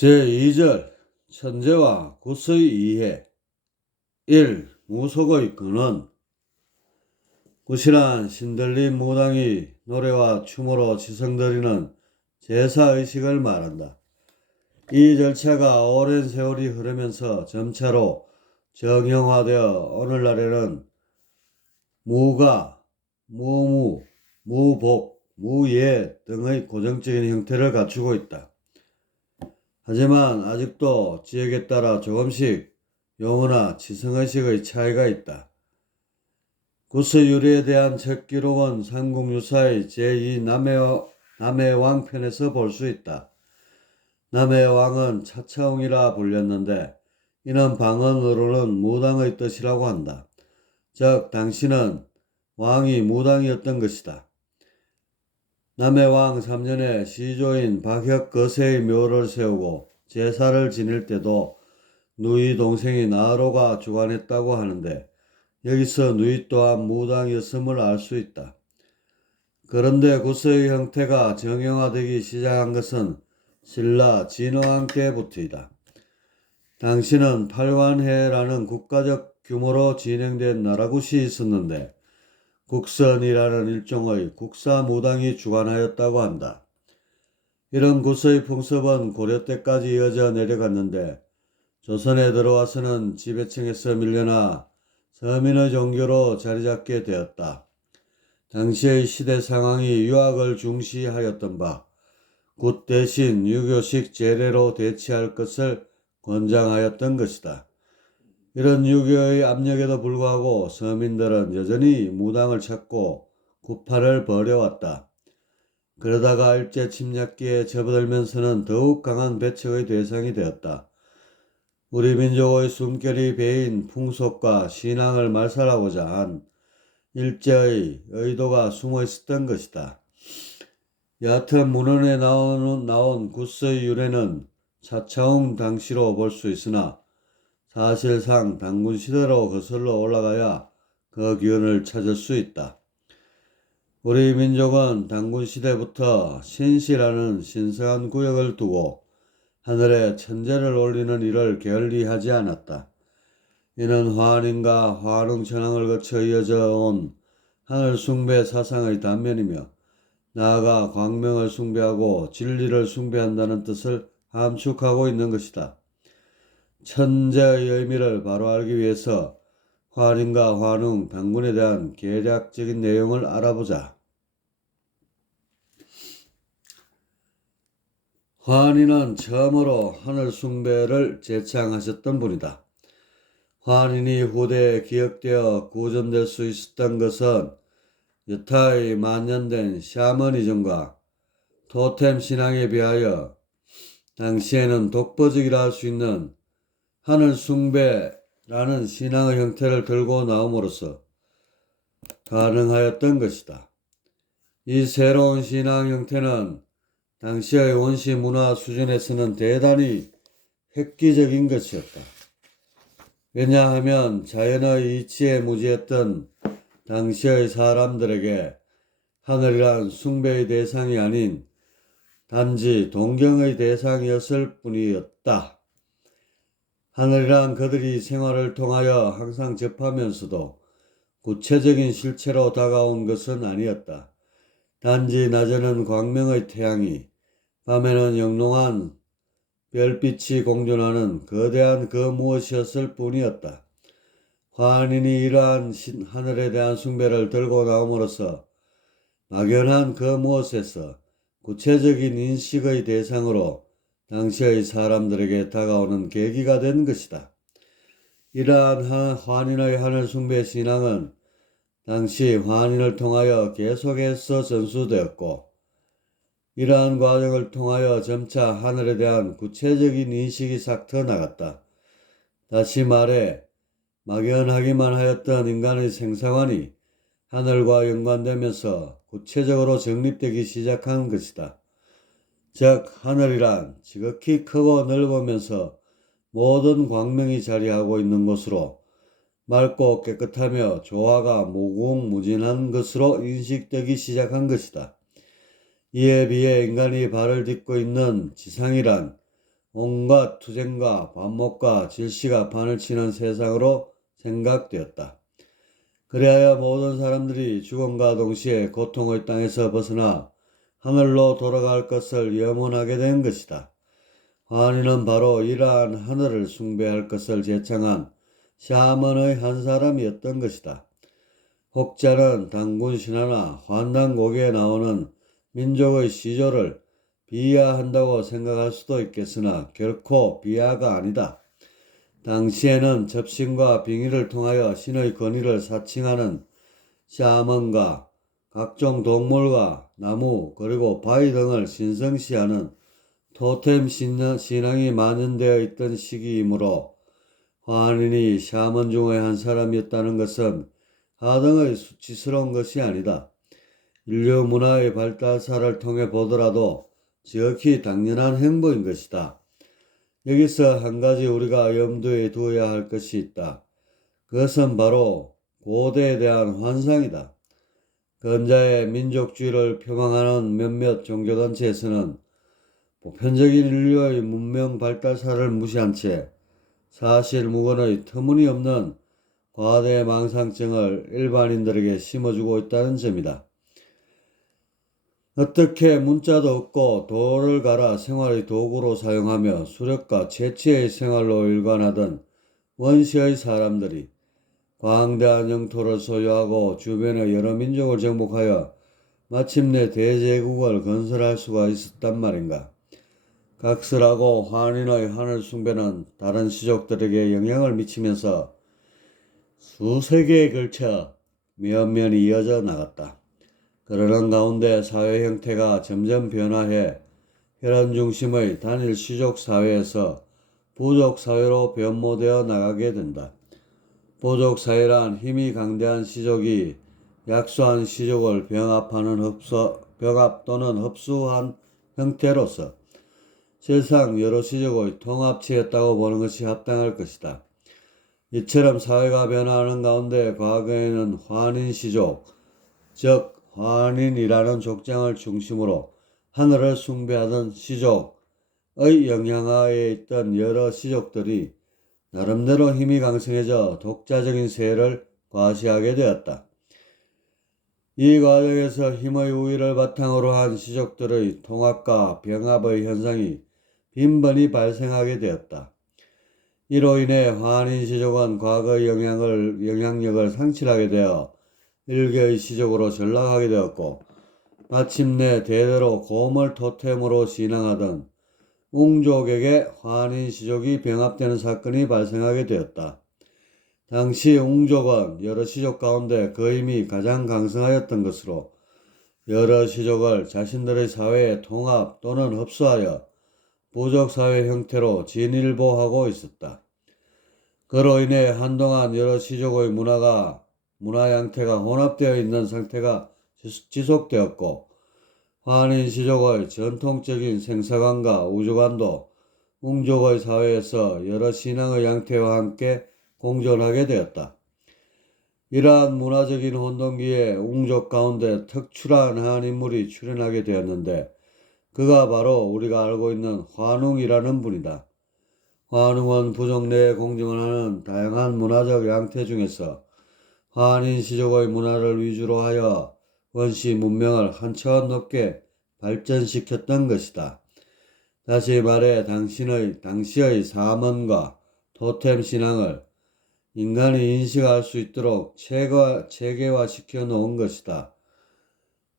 제2절 천재와 굿의 이해 1. 무속의 근원. 굿이란 신들린 무당이 노래와 춤으로 지성드리는 제사의식을 말한다. 이 절차가 오랜 세월이 흐르면서 점차로 정형화되어 오늘날에는 무가, 무무, 무복, 무예 등의 고정적인 형태를 갖추고 있다. 하지만 아직도 지역에 따라 조금씩 용어나 지성의식의 차이가 있다. 굿의 유래에 대한 첫 기록은 삼국유사의 제2 남해왕 편에서 볼 수 있다. 남해왕은 차차웅이라 불렸는데 이는 방언으로는 무당의 뜻이라고 한다. 즉 당시는 왕이 무당이었던 것이다. 남해왕 3년에 시조인 박혁거세의 묘를 세우고 제사를 지낼 때도 누이 동생인 나로가 주관했다고 하는데 여기서 누이 또한 무당이었음을 알 수 있다. 그런데 굿의 형태가 정형화되기 시작한 것은 신라 진흥왕 때부터이다. 당시는 팔관해라는 국가적 규모로 진행된 나라굿이 있었는데 국선이라는 일종의 국사무당이 주관하였다고 한다. 이런 굿의 풍습은 고려 때까지 이어져 내려갔는데 조선에 들어와서는 지배층에서 밀려나 서민의 종교로 자리잡게 되었다. 당시의 시대 상황이 유학을 중시하였던 바 굿 대신 유교식 제례로 대치할 것을 권장하였던 것이다. 이런 유교의 압력에도 불구하고 서민들은 여전히 무당을 찾고 굿파를 벌여왔다. 그러다가 일제 침략기에 접어들면서는 더욱 강한 배척의 대상이 되었다. 우리 민족의 숨결이 배인 풍속과 신앙을 말살하고자 한 일제의 의도가 숨어 있었던 것이다. 여하튼 문헌에 나온 굿의 유래는 차차웅 당시로 볼 수 있으나 사실상 단군시대로 거슬러 올라가야 그 기원을 찾을 수 있다. 우리 민족은 단군시대부터 신시라는 신성한 구역을 두고 하늘에 천재를 올리는 일을 게을리하지 않았다. 이는 화환인과 화농천왕을 거쳐 이어져 온 하늘 숭배 사상의 단면이며 나아가 광명을 숭배하고 진리를 숭배한다는 뜻을 함축하고 있는 것이다. 천재의 의미를 바로 알기 위해서 화환인과 화농, 단군에 대한 개략적인 내용을 알아보자. 화환인은 처음으로 하늘 숭배를 제창하셨던 분이다. 화환인이 후대에 기억되어 구전될 수 있었던 것은 여타의 만년된 샤머니즘과 토템 신앙에 비하여 당시에는 독보적이라 할 수 있는 하늘 숭배라는 신앙의 형태를 들고 나옴으로써 가능하였던 것이다. 이 새로운 신앙 형태는 당시의 원시 문화 수준에서는 대단히 획기적인 것이었다. 왜냐하면 자연의 이치에 무지했던 당시의 사람들에게 하늘이란 숭배의 대상이 아닌 단지 동경의 대상이었을 뿐이었다. 하늘이란 그들이 생활을 통하여 항상 접하면서도 구체적인 실체로 다가온 것은 아니었다. 단지 낮에는 광명의 태양이, 밤에는 영롱한 별빛이 공존하는 거대한 그 무엇이었을 뿐이었다. 화환인이 이러한 하늘에 대한 숭배를 들고 나옴으로써 막연한 그 무엇에서 구체적인 인식의 대상으로 당시의 사람들에게 다가오는 계기가 된 것이다. 이러한 화환인의 하늘 숭배 신앙은 당시 화환인을 통하여 계속해서 전수되었고 이러한 과정을 통하여 점차 하늘에 대한 구체적인 인식이 싹터 나갔다. 다시 말해 막연하기만 하였던 인간의 생사관이 하늘과 연관되면서 구체적으로 정립되기 시작한 것이다. 즉 하늘이란 지극히 크고 넓으면서 모든 광명이 자리하고 있는 곳으로 맑고 깨끗하며 조화가 무궁무진한 것으로 인식되기 시작한 것이다. 이에 비해 인간이 발을 딛고 있는 지상이란 온갖 투쟁과 반목과 질시가 판을 치는 세상으로 생각되었다. 그리하여 모든 사람들이 죽음과 동시에 고통의 땅에서 벗어나 하늘로 돌아갈 것을 염원하게 된 것이다. 환희는 바로 이러한 하늘을 숭배할 것을 제창한 샤먼의 한 사람이었던 것이다. 혹자는 단군 신화나 환단곡에 나오는 민족의 시조를 비하한다고 생각할 수도 있겠으나 결코 비하가 아니다. 당시에는 접신과 빙의를 통하여 신의 권위를 사칭하는 샤먼과 각종 동물과 나무 그리고 바위 등을 신성시하는 토템 신앙이 만연되어 있던 시기이므로 환인이 샤먼 중의 한 사람이었다는 것은 하등의 수치스러운 것이 아니다. 인류 문화의 발달사를 통해 보더라도 지극히 당연한 행보인 것이다. 여기서 한 가지 우리가 염두에 두어야 할 것이 있다. 그것은 바로 고대에 대한 환상이다. 근자의 민족주의를 표방하는 몇몇 종교단체에서는 보편적인 인류의 문명 발달사를 무시한 채 사실무근의 터무니없는 과대망상증을 일반인들에게 심어주고 있다는 점이다. 어떻게 문자도 없고 도를 갈아 생활의 도구로 사용하며 수렵과 채취의 생활로 일관하던 원시의 사람들이 광대한 영토를 소유하고 주변의 여러 민족을 정복하여 마침내 대제국을 건설할 수가 있었단 말인가. 각설하고 환인의 하늘 숭배는 다른 시족들에게 영향을 미치면서 수세기에 걸쳐 면면이 이어져 나갔다. 그러는 가운데 사회 형태가 점점 변화해 혈안 중심의 단일 시족 사회에서 부족 사회로 변모되어 나가게 된다. 부족 사회란 힘이 강대한 시족이 약소한 시족을 병합 또는 흡수한 형태로서 실상 여러 시족의 통합체였다고 보는 것이 합당할 것이다. 이처럼 사회가 변화하는 가운데 과거에는 환인시족, 즉 환인이라는 족장을 중심으로 하늘을 숭배하던 시족의 영향하에 있던 여러 시족들이 나름대로 힘이 강성해져 독자적인 세를 과시하게 되었다. 이 과정에서 힘의 우위를 바탕으로 한 시족들의 통합과 병합의 현상이 빈번히 발생하게 되었다. 이로 인해 환인 시족은 과거의 영향력을 상실하게 되어 일개의 시족으로 전락하게 되었고 마침내 대대로 곰을 토템으로 신앙하던 웅족에게 환인 시족이 병합되는 사건이 발생하게 되었다. 당시 웅족은 여러 시족 가운데 그 힘이 가장 강성하였던 것으로 여러 시족을 자신들의 사회에 통합 또는 흡수하여 부족사회 형태로 진일보하고 있었다. 그로 인해 한동안 여러 시족의 문화 양태가 혼합되어 있는 상태가 지속되었고 환인 시족의 전통적인 생사관과 우주관도 웅족의 사회에서 여러 신앙의 양태와 함께 공존하게 되었다. 이러한 문화적인 혼동기에 웅족 가운데 특출한 한 인물이 출현하게 되었는데 그가 바로 우리가 알고 있는 환웅이라는 분이다. 환웅은 부족 내에 공존하는 다양한 문화적 양태 중에서 환인 시족의 문화를 위주로 하여 원시 문명을 한 차원 높게 발전시켰던 것이다. 다시 말해 당시의 사먼과 토템 신앙을 인간이 인식할 수 있도록 체계화시켜 놓은 것이다.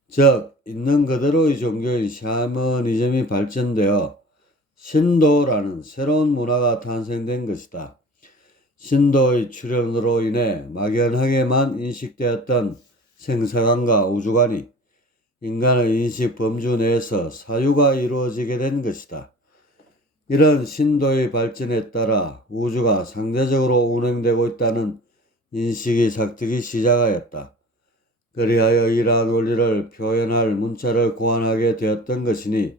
즉 있는 그대로의 종교인 샤머니즘이 발전되어 신도라는 새로운 문화가 탄생된 것이다. 신도의 출현으로 인해 막연하게만 인식되었던 생사관과 우주관이 인간의 인식 범주 내에서 사유가 이루어지게 된 것이다. 이런 신도의 발전에 따라 우주가 상대적으로 운행되고 있다는 인식이 삭트기 시작하였다. 그리하여 이러한 원리를 표현할 문자를 고안하게 되었던 것이니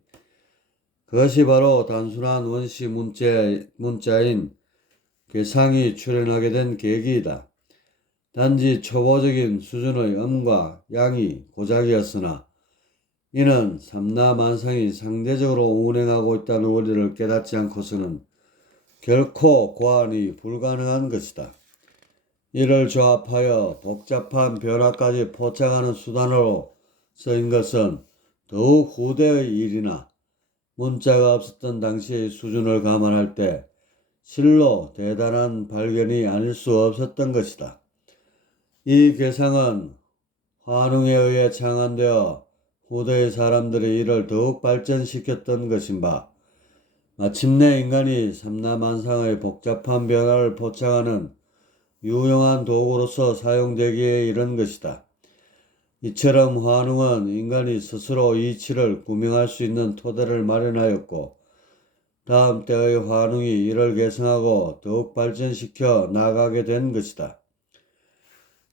그것이 바로 단순한 원시 문자인 괴상이 출현하게 된 계기이다. 단지 초보적인 수준의 음과 양이 고작이었으나 이는 삼라만상이 상대적으로 운행하고 있다는 원리를 깨닫지 않고서는 결코 고안이 불가능한 것이다. 이를 조합하여 복잡한 변화까지 포착하는 수단으로 쓰인 것은 더욱 후대의 일이나 문자가 없었던 당시의 수준을 감안할 때 실로 대단한 발견이 아닐 수 없었던 것이다. 이 괴상은 환웅에 의해 창안되어 후대의 사람들이 이를 더욱 발전시켰던 것인 바, 마침내 인간이 삼라만상의 복잡한 변화를 포착하는 유용한 도구로서 사용되기에 이른 것이다. 이처럼 환웅은 인간이 스스로 이치를 구명할 수 있는 토대를 마련하였고, 다음 때의 환웅이 이를 계승하고 더욱 발전시켜 나가게 된 것이다.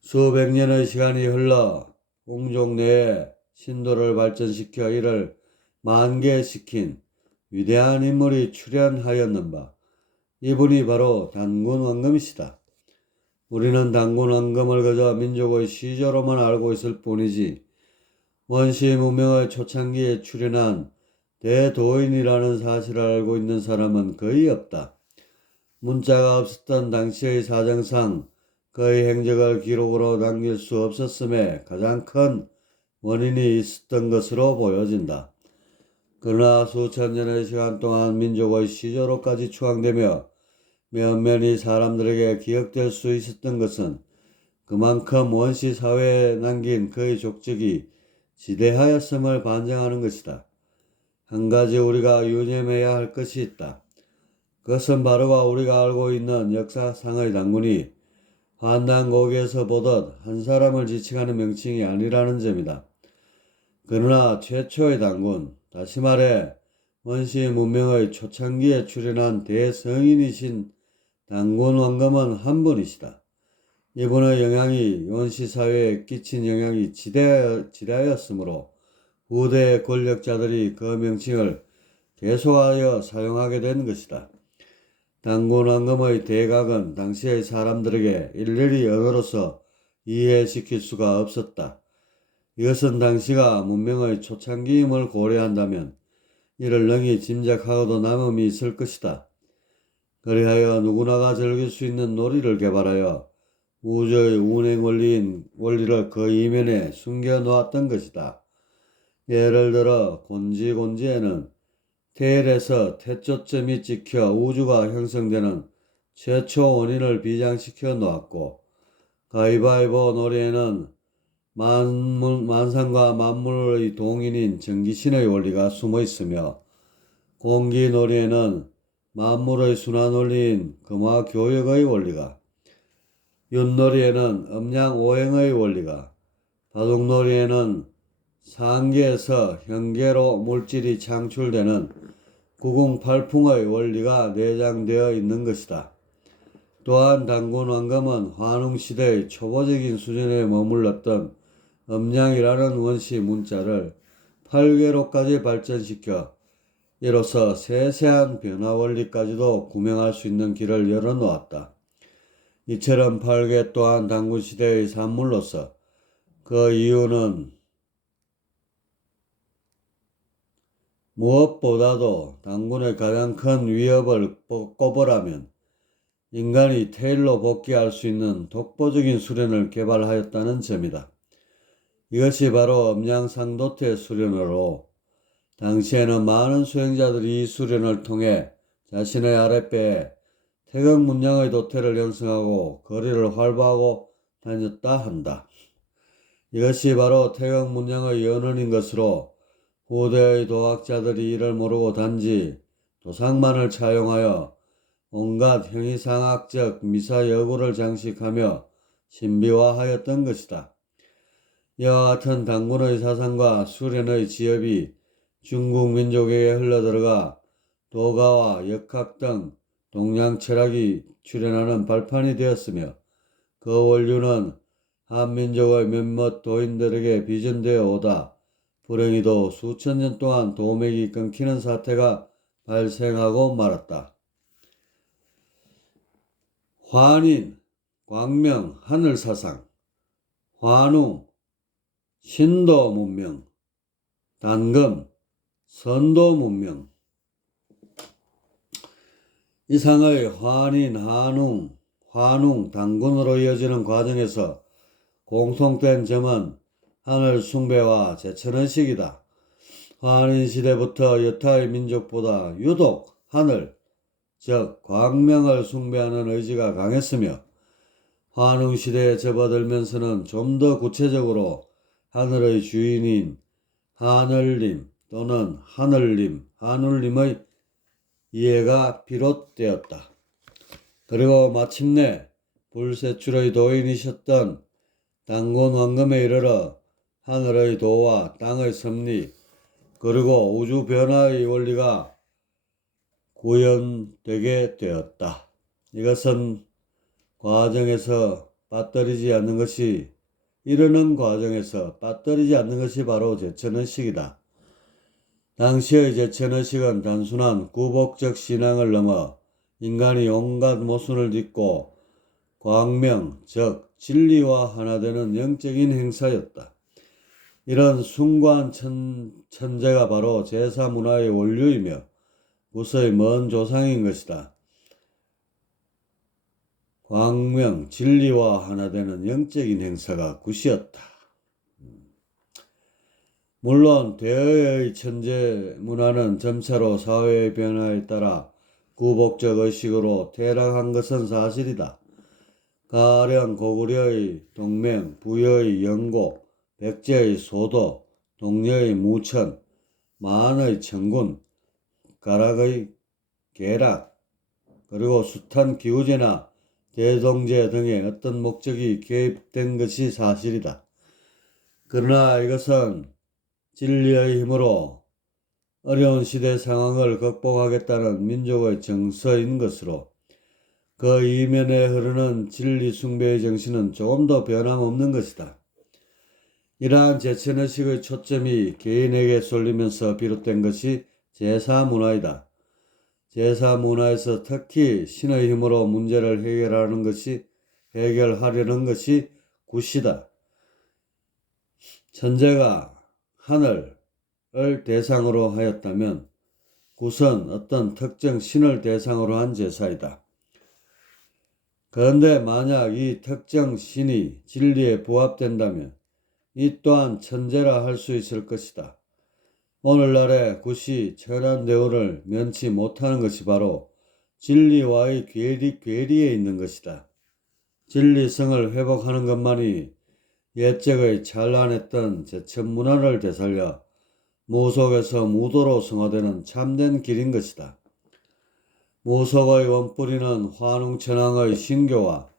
수백 년의 시간이 흘러 공족 내에 신도를 발전시켜 이를 만개시킨 위대한 인물이 출현하였는 바, 이분이 바로 단군왕검이시다. 우리는 단군왕검을 그저 민족의 시조로만 알고 있을 뿐이지 원시 문명의 초창기에 출현한 대도인이라는 사실을 알고 있는 사람은 거의 없다. 문자가 없었던 당시의 사정상 그의 행적을 기록으로 남길 수 없었음에 가장 큰 원인이 있었던 것으로 보여진다. 그러나 수천 년의 시간 동안 민족의 시조로까지 추앙되며 면면이 사람들에게 기억될 수 있었던 것은 그만큼 원시 사회에 남긴 그의 족적이 지대하였음을 반증하는 것이다. 한 가지 우리가 유념해야 할 것이 있다. 그것은 바로가 우리가 알고 있는 역사상의 단군이 환단고기에서 보듯 한 사람을 지칭하는 명칭이 아니라는 점이다. 그러나 최초의 단군, 다시 말해 원시 문명의 초창기에 출현한 대성인이신 단군왕검은 한 분이시다. 이분의 영향이 원시사회에 끼친 영향이 지대하였으므로 후대의 권력자들이 그 명칭을 계속하여 사용하게 된 것이다. 단군왕검의 대각은 당시의 사람들에게 일일이 언어로서 이해시킬 수가 없었다. 이것은 당시가 문명의 초창기임을 고려한다면 이를 능히 짐작하고도 남음이 있을 것이다. 그리하여 누구나가 즐길 수 있는 놀이를 개발하여 우주의 운행 원리를 그 이면에 숨겨놓았던 것이다. 예를 들어 곤지곤지에는 태일에서 태초점이 찍혀 우주가 형성되는 최초 원인을 비장시켜 놓았고, 가위바위보 놀이에는 만상과 만물의 동인인 전기신의 원리가 숨어 있으며, 공기놀이에는 만물의 순환 원리인 금화교역의 원리가, 윷놀이에는 음양오행의 원리가, 바둑놀이에는 상계에서 현계로 물질이 창출되는 구궁팔풍의 원리가 내장되어 있는 것이다. 또한 단군왕검은 환웅시대의 초보적인 수준에 머물렀던 음양이라는 원시 문자를 8개로까지 발전시켜 이로써 세세한 변화 원리까지도 구명할 수 있는 길을 열어놓았다. 이처럼 8개 또한 단군시대의 산물로서 그 이유는 무엇보다도 단군의 가장 큰 위협을 꼽으라면 인간이 태일로 복귀할 수 있는 독보적인 수련을 개발하였다는 점이다. 이것이 바로 음양상도태 수련으로 당시에는 많은 수행자들이 이 수련을 통해 자신의 아랫배에 태극문양의 도태를 형성하고 거리를 활보하고 다녔다 한다. 이것이 바로 태극문양의 연원인 것으로 후대의 도학자들이 이를 모르고 단지 도상만을 차용하여 온갖 형이상학적 미사여구를 장식하며 신비화하였던 것이다. 이와 같은 단군의 사상과 수련의 지엽이 중국 민족에게 흘러들어가 도가와 역학 등 동양 철학이 출현하는 발판이 되었으며, 그 원류는 한민족의 몇몇 도인들에게 비전되어 오다 불행히도 수천 년 동안 도맥이 끊기는 사태가 발생하고 말았다. 환인, 광명, 하늘사상, 환웅, 신도 문명, 단금, 선도 문명. 이상의 환인, 환웅, 단군으로 이어지는 과정에서 공통된 점은 하늘 숭배와 제천의식이다. 환인 시대부터 여타의 민족보다 유독 하늘, 즉 광명을 숭배하는 의지가 강했으며 환웅 시대에 접어들면서는 좀 더 구체적으로 하늘의 주인인 하늘님 또는 하늘님, 하눌님의 이해가 비롯되었다. 그리고 마침내 불세출의 도인이셨던 단군 왕금에 이르러 하늘의 도와 땅의 섭리 그리고 우주 변화의 원리가 구현되게 되었다. 이것은 과정에서 빠뜨리지 않는 것이 이르는 과정에서 빠뜨리지 않는 것이 바로 제천의식이다. 당시의 제천의식은 단순한 구복적 신앙을 넘어 인간이 온갖 모순을 딛고 광명, 즉 진리와 하나 되는 영적인 행사였다. 이런 숭고한 천재가 바로 제사문화의 원류이며 구서의 먼 조상인 것이다. 광명, 진리와 하나 되는 영적인 행사가 굿이었다. 물론 대의의 천재 문화는 점차로 사회의 변화에 따라 구복적 의식으로 퇴락한 것은 사실이다. 가령 고구려의 동맹, 부여의 영고, 백제의 소도, 동려의 무천, 만의 청군, 가락의 계락, 그리고 숱한 기우제나 대동제 등의 어떤 목적이 개입된 것이 사실이다. 그러나 이것은 진리의 힘으로 어려운 시대 상황을 극복하겠다는 민족의 정서인 것으로 그 이면에 흐르는 진리 숭배의 정신은 조금 더 변함없는 것이다. 이러한 제천의식의 초점이 개인에게 쏠리면서 비롯된 것이 제사문화이다. 제사문화에서 특히 신의 힘으로 문제를 해결하려는 것이 굿이다. 천재가 하늘을 대상으로 하였다면 굿은 어떤 특정 신을 대상으로 한 제사이다. 그런데 만약 이 특정 신이 진리에 부합된다면 이 또한 천재라 할 수 있을 것이다. 오늘날의 굿이 천한 대우를 면치 못하는 것이 바로 진리와의 괴리에 있는 것이다. 진리성을 회복하는 것만이 옛적의 찬란했던 제천문화를 되살려 무속에서 무도로 성화되는 참된 길인 것이다. 무속의 원뿌리는 환웅천왕의 신교와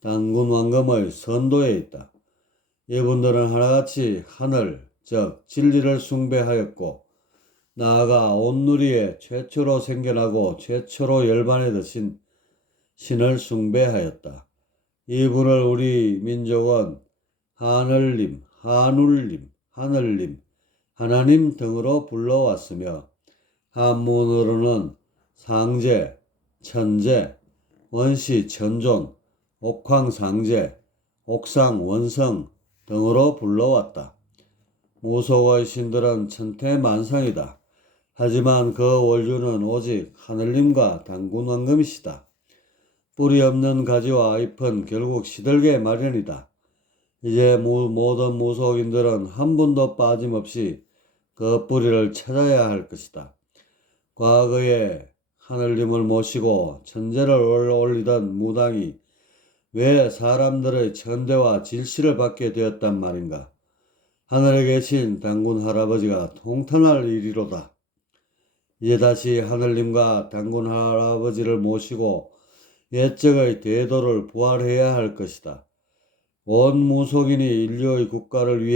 단군왕금의 선도에 있다. 이분들은 하나같이 하늘, 즉 진리를 숭배하였고 나아가 온누리에 최초로 생겨나고 최초로 열반에 드신 신을 숭배하였다. 이분을 우리 민족은 하늘님, 하눌님, 하늘님, 하나님 등으로 불러왔으며 한문으로는 상제, 천제, 원시, 천존, 옥황상제, 옥상원성 등으로 불러왔다. 무속의 신들은 천태만상이다. 하지만 그 원류는 오직 하늘님과 단군왕금이시다. 뿌리 없는 가지와 잎은 결국 시들게 마련이다. 이제 모든 무속인들은 한 분도 빠짐없이 그 뿌리를 찾아야 할 것이다. 과거에 하늘님을 모시고 천재를 올리던 무당이 왜 사람들의 천대와 질시를 받게 되었단 말인가? 하늘에 계신 단군 할아버지가 통탄할 일이로다. 이제 다시 하늘님과 단군 할아버지를 모시고 옛적의 대도를 부활해야 할 것이다. 온 무속인이 인류와 국가를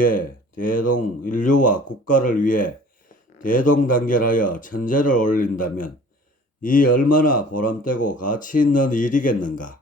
위해 대동단결하여 천재를 올린다면 이 얼마나 보람되고 가치 있는 일이겠는가.